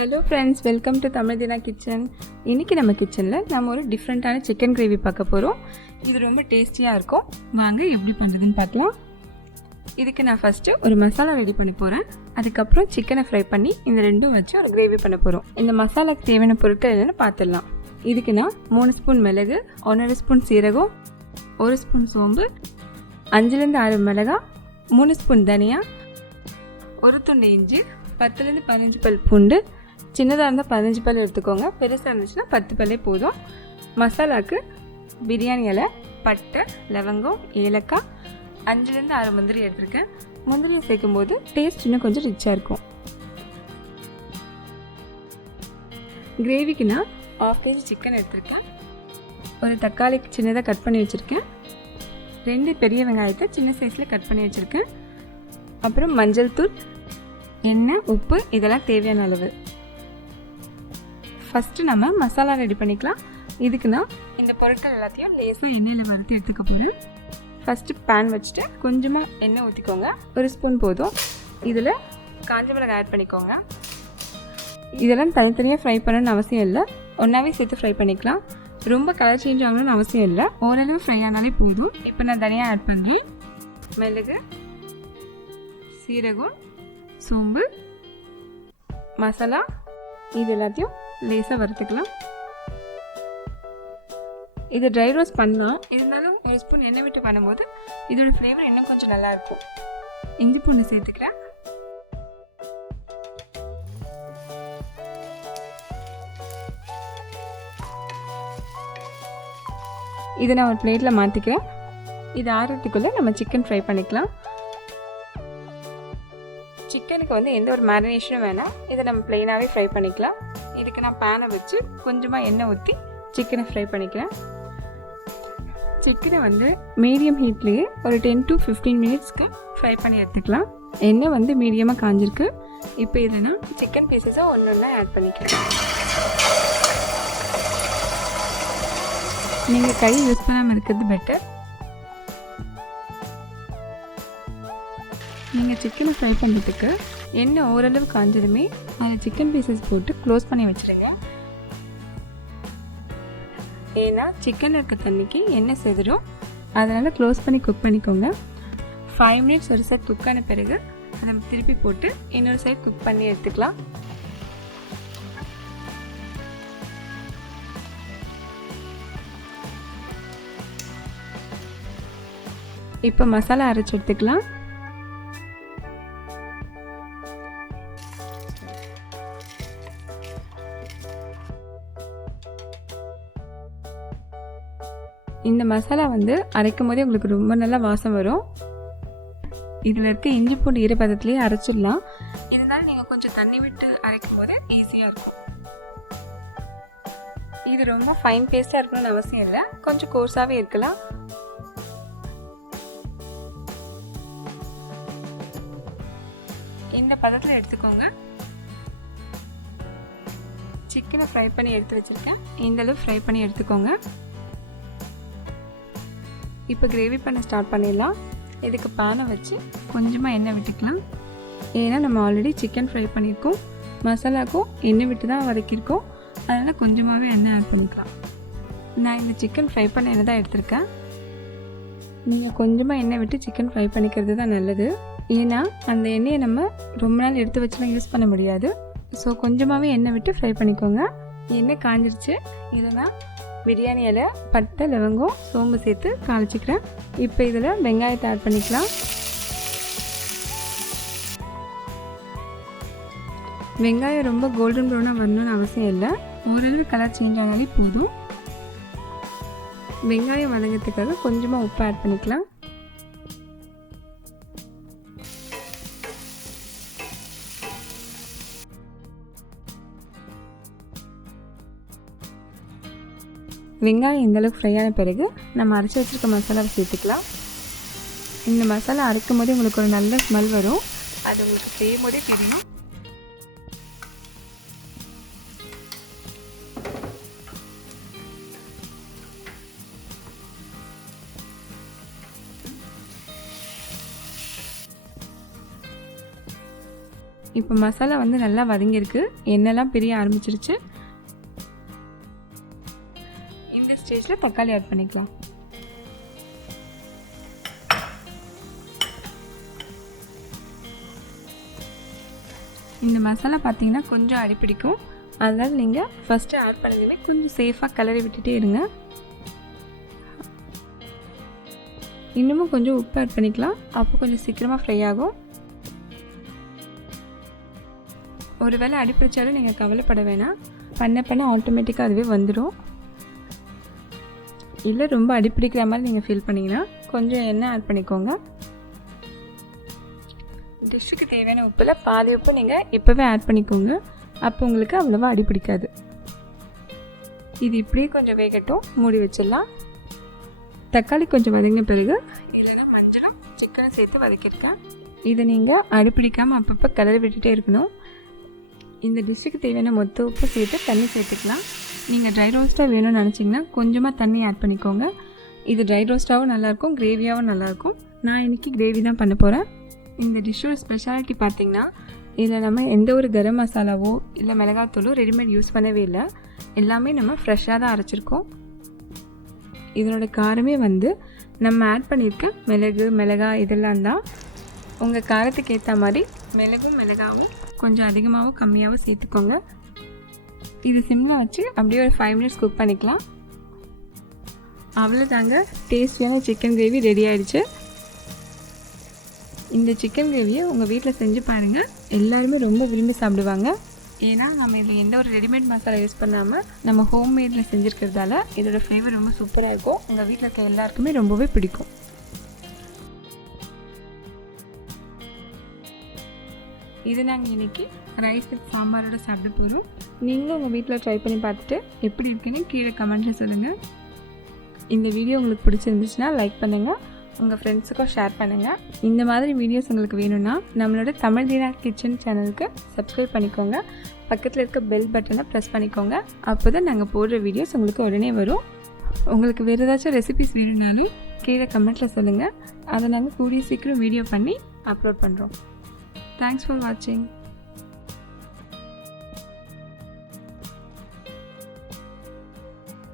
Hello friends, welcome to Tamil Dina kitchen. இன்றைக்கி நம்ம கிச்சனில் நம்ம ஒரு டிஃப்ரெண்ட்டான சிக்கன் கிரேவி பார்க்க போகிறோம். இது ரொம்ப டேஸ்டியாக இருக்கும். வாங்க எப்படி பண்ணுறதுன்னு பார்க்கலாம். இதுக்கு நான் ஃபஸ்ட்டு ஒரு மசாலா ரெடி பண்ணி போகிறேன். அதுக்கப்புறம் சிக்கனை ஃப்ரை பண்ணி இந்த ரெண்டும் வச்சு ஒரு கிரேவி பண்ண போகிறோம். இந்த மசாலாக்கு தேவையான பொருட்கள் என்னென்னு பார்த்துடலாம். இதுக்கு நான் 3 ஸ்பூன் மிளகு, 1.5 ஸ்பூன் சீரகம், 1 ஸ்பூன் சோம்பு, 5-6 மிளகாய், 3 ஸ்பூன் தனியா, 1 துண்டு இஞ்சி, 10-15 பல் பூண்டு, சின்னதாக இருந்தால் 15 பல் எடுத்துக்கோங்க, பெருசாக இருந்துச்சுன்னா 10 பல்லே போதும். மசாலாவுக்கு பிரியாணி இலை, பட்டை, லவங்கம், ஏலக்காய், 5-6 முந்திரி எடுத்துருக்கேன். முந்திரியை சேர்க்கும் போது டேஸ்ட் இன்னும் கொஞ்சம் ரிச்சாக இருக்கும். கிரேவிக்கு நான் 1/2 kg சிக்கன் எடுத்துருக்கேன். ஒரு தக்காளி சின்னதாக கட் பண்ணி வச்சுருக்கேன். 2 பெரிய வெங்காயத்தை சின்ன சைஸில் கட் பண்ணி வச்சுருக்கேன். அப்புறம் மஞ்சள் தூள், எண்ணெய், உப்பு, இதெல்லாம் தேவையான அளவு. ஃபஸ்ட்டு நம்ம மசாலா ரெடி பண்ணிக்கலாம். இதுக்கு நான் இந்த பொருட்கள் எல்லாத்தையும் லேசாக எண்ணெயில் வறுத்து எடுத்துக்க போகிறேன். ஃபஸ்ட்டு பேன் வச்சுட்டு கொஞ்சமாக எண்ணெய் ஊற்றிக்கோங்க. 1 ஸ்பூன் போதும். இதில் காஞ்ச மிளகாய் ஆட் பண்ணிக்கோங்க. இதெல்லாம் தனித்தனியாக ஃப்ரை பண்ணணும்னு அவசியம் இல்லை, ஒன்றாவே சேர்த்து ஃப்ரை பண்ணிக்கலாம். ரொம்ப கலர் சேஞ்ச் ஆகணும்னு அவசியம் இல்லை, ஓரளவு ஃப்ரை ஆனாலே போதும். இப்போ நான் தனியாக ஆட் பண்ணுறேன். மிளகு, சீரகம், சோம்பு, மசாலா, இது எல்லாத்தையும் லேசாக வறுத்துக்கலாம். இது ட்ரை ரோஸ்ட் பண்ணலாம், இருந்தாலும் 1 ஸ்பூன் எண்ணெய் விட்டு பண்ணும்போது இதோட ஃப்ளேவர் இன்னும் கொஞ்சம் நல்லாயிருக்கும். இஞ்சி பூண்டு சேர்த்துக்கிறேன். இதை நான் ஒரு பிளேட்டில் மாற்றிக்கிறேன். இது ஆறுறதுக்குள்ளே நம்ம சிக்கன் ஃப்ரை பண்ணிக்கலாம். சிக்கனுக்கு வந்து எந்த ஒரு மேரினேஷனும் வேணாம், இதை நம்ம ப்ளெயினாகவே ஃப்ரை பண்ணிக்கலாம். இதுக்கு நான் பேனை வச்சு கொஞ்சமாக எண்ணெய் ஊற்றி சிக்கனை ஃப்ரை பண்ணிக்கிறேன். சிக்கனை வந்து மீடியம் ஹீட்லேயே ஒரு 10 to 15 மினிட்ஸ்க்கு ஃப்ரை பண்ணி எடுத்துக்கலாம். எண்ணெய் வந்து மீடியமாக காஞ்சிருக்கு. இப்போ இதை நான் சிக்கன் பீசஸை ஒன்று ஆட் பண்ணிக்கிறேன். நீங்கள் கை யூஸ் பண்ணாமல் இருக்கிறது பெட்டர். நீங்கள் சிக்கனை ஃப்ரை பண்ணுறதுக்கு எண்ணெய் ஓரளவு காஞ்சதுமே அதில் சிக்கன் பீசஸ் போட்டு க்ளோஸ் பண்ணி வச்சுருங்க. ஏன்னா சிக்கன் இருக்க தண்ணிக்கு எண்ணெய் செதிரும், அதனால் க்ளோஸ் பண்ணி குக் பண்ணிக்கோங்க. 5 மினிட்ஸ் ஒரு சைட் குக் ஆன பிறகு அதை திருப்பி போட்டு இன்னொரு சைட் குக் பண்ணி எடுத்துக்கலாம். இப்போ மசாலா அரைச்சி எடுத்துக்கலாம். இந்த மசாலா வந்து அரைக்கும் போதே உங்களுக்கு ரொம்ப நல்லா வாசம் வரும். இதில் இருக்க இஞ்சி பூண்டு ஈரப்பதத்துலேயே அரைச்சிடலாம். இருந்தாலும் நீங்கள் கொஞ்சம் தண்ணி விட்டு அரைக்கும் போது ஈஸியாக இருக்கும். இது ரொம்ப ஃபைன் பேஸ்ட்டாக இருக்கணும்னு அவசியம் இல்லை, கொஞ்சம் கோர்ஸாகவே இருக்கலாம். இந்த பதத்தில் எடுத்துக்கோங்க. சிக்கனை ஃப்ரை பண்ணி எடுத்து வச்சுருக்கேன். இந்தளவு ஃப்ரை பண்ணி எடுத்துக்கோங்க. இப்போ கிரேவி பண்ண ஸ்டார்ட் பண்ணிடலாம். இதுக்கு பேனை வச்சு கொஞ்சமாக எண்ணெய் விட்டுக்கலாம். ஏன்னா நம்ம ஆல்ரெடி சிக்கன் ஃப்ரை பண்ணியிருக்கோம், மசாலாக்கும் எண்ணெய் விட்டு தான் வதக்கியிருக்கோம், அதனால் கொஞ்சமாகவே எண்ணெய் ஆட் பண்ணிக்கலாம். நான் இந்த சிக்கன் ஃப்ரை பண்ண எண்ணெய் தான் எடுத்திருக்கேன். நீங்கள் கொஞ்சமாக எண்ணெய் விட்டு சிக்கன் ஃப்ரை பண்ணிக்கிறது தான் நல்லது. ஏன்னா அந்த எண்ணெயை நம்ம ரொம்ப நாள் எடுத்து வச்சுலாம் யூஸ் பண்ண முடியாது. ஸோ கொஞ்சமாகவே எண்ணெய் விட்டு ஃப்ரை பண்ணிக்கோங்க. எண்ணெய் காஞ்சிருச்சு. இதை நான் பிரியாணி இலை, பட்டை, லவங்கம், சோம்பு சேர்த்து காய்ச்சிக்கிறேன். இப்போ இதில் வெங்காயத்தை ஆட் பண்ணிக்கலாம். வெங்காயம் ரொம்ப கோல்டன் ப்ரௌனாக வரணும்னு அவசியம் இல்லை, ஓரளவு கலர் சேஞ்ச் ஆனாலே போதும். வெங்காயம் வதங்கிறதுக்காக கொஞ்சமாக உப்பு ஆட் பண்ணிக்கலாம். வெங்காயம் இந்தளவுக்கு ஃப்ரை ஆன பிறகு நம்ம அரைச்சி வச்சுருக்க மசாலாவை சேர்த்துக்கலாம். இந்த மசாலா அரைக்கும் போதே உங்களுக்கு ஒரு நல்ல ஸ்மெல் வரும், அது உங்களுக்கு செய்யும் போதே தெரியும். இப்போ மசாலா வந்து நல்லா வதங்கியிருக்கு, எண்ணெய்லாம் பிரிய ஆரம்பிச்சிருச்சு. இந்த ஸ்டேஜில் தக்காளி ஆட் பண்ணிக்கலாம். இந்த மசாலா பார்த்தீங்கன்னா கொஞ்சம் அடிப்பிடிக்கும், அதனால் நீங்கள் ஃபஸ்ட்டு ஆட் பண்ணதுமே கொஞ்சம் சேஃபாக கிளறி விட்டுட்டே இருங்க. இன்னமும் கொஞ்சம் உப்பு ஆட் பண்ணிக்கலாம், அப்போ கொஞ்சம் சீக்கிரமாக ஃப்ரை ஆகும். ஒருவேளை அடிப்பிடிச்சாலும் நீங்கள் கவலைப்பட வேணாம், பண்ண ஆட்டோமேட்டிக்காக அதுவே வந்துடும். இல்லை ரொம்ப அடிப்பிடிக்கிற மாதிரி நீங்கள் ஃபீல் பண்ணிங்கன்னா கொஞ்சம் எண்ணெய் ஆட் பண்ணிக்கோங்க. டிஷ்ஷுக்கு தேவையான உப்பில் பாதி உப்பு நீங்கள் இப்போவே ஆட் பண்ணிக்கோங்க, அப்போ உங்களுக்கு அவ்வளோவா அடிப்பிடிக்காது. இது இப்படியே கொஞ்சம் வேகட்டும், மூடி வச்சிடலாம். தக்காளி கொஞ்சம் வதங்கின பிறகு இல்லைன்னா மஞ்சளும் சிக்கனும் சேர்த்து வதக்கியிருக்கேன். இதை நீங்கள் அடிப்பிடிக்காமல் அப்பப்போ கிளறி விட்டுட்டே இருக்கணும். இந்த டிஷ்ஷுக்கு தேவையான மொத்த உப்பு சேர்த்து தண்ணி சேர்த்துக்கலாம். நீங்கள் ட்ரை ரோஸ்ட்டாக வேணும்னு நினச்சிங்கன்னா கொஞ்சமாக தண்ணி ஆட் பண்ணிக்கோங்க. இது ட்ரை ரோஸ்ட்டாகவும் நல்லாயிருக்கும், கிரேவியாகவும் நல்லாயிருக்கும். நான் இன்றைக்கி கிரேவி தான் பண்ண போகிறேன். இந்த டிஷ்ஷோட ஸ்பெஷாலிட்டி பார்த்திங்கன்னா, இதில் நம்ம எந்த ஒரு கரம் மசாலாவோ இல்லை மிளகாத்தூளோ ரெடிமேட் யூஸ் பண்ணவே இல்லை, எல்லாமே நம்ம ஃப்ரெஷ்ஷாக தான் அரைச்சிருக்கோம். இதனோட காரமே வந்து நம்ம ஆட் பண்ணியிருக்க மிளகு மிளகாய் இதெல்லாம் தான். உங்கள் காரத்துக்கு ஏற்ற மாதிரி மிளகாவும் கொஞ்சம் அதிகமாகவும் கம்மியாகவும் சேர்த்துக்கோங்க. இது சிம்மில் வச்சு அப்படியே ஒரு 5 மினிட்ஸ் குக் பண்ணிக்கலாம். அவ்வளோதாங்க, டேஸ்டியான சிக்கன் கிரேவி ரெடி ஆகிடுச்சு. இந்த சிக்கன் கிரேவியை உங்கள் வீட்டில் செஞ்சு பாருங்கள், எல்லாருமே ரொம்ப விரும்பி சாப்பிடுவாங்க. ஏன்னா நம்ம இதில் எந்த ஒரு ரெடிமேட் மசாலா யூஸ் பண்ணாமல் நம்ம ஹோம்மேடில் செஞ்சுருக்கிறதால இதோட ஃப்ளேவர் ரொம்ப சூப்பராக இருக்கும். உங்கள் வீட்டில் இருக்க எல்லாருக்குமே ரொம்பவே பிடிக்கும். இது நாங்கள் இன்றைக்கி ரைஸ் வித் சாம்பாரோட சாப்பிட போகிறோம். நீங்களும் உங்கள் வீட்டில் ட்ரை பண்ணி பார்த்துட்டு எப்படி இருக்குன்னு கீழே கமெண்ட்டில் சொல்லுங்கள். இந்த வீடியோ உங்களுக்கு பிடிச்சிருந்துச்சுன்னா லைக் பண்ணுங்கள், உங்கள் ஃப்ரெண்ட்ஸுக்கும் ஷேர் பண்ணுங்கள். இந்த மாதிரி வீடியோஸ் உங்களுக்கு வேணும்னா நம்மளோட தமிழ் தீனா கிச்சன் சேனலுக்கு சப்ஸ்கிரைப் பண்ணிக்கோங்க. பக்கத்தில் இருக்க பெல் பட்டனை ப்ரெஸ் பண்ணிக்கோங்க, அப்போ தான் நாங்கள் போடுற வீடியோஸ் உங்களுக்கு உடனே வரும். உங்களுக்கு வேறு ஏதாச்சும் ரெசிபிஸ் வேணும்னாலும் கீழே கமெண்ட்டில் சொல்லுங்கள், அதை நாங்கள் கூடிய சீக்கிரம் வீடியோ பண்ணி அப்லோட் பண்ணுறோம். தேங்க்ஸ் ஃபார் வாட்சிங்.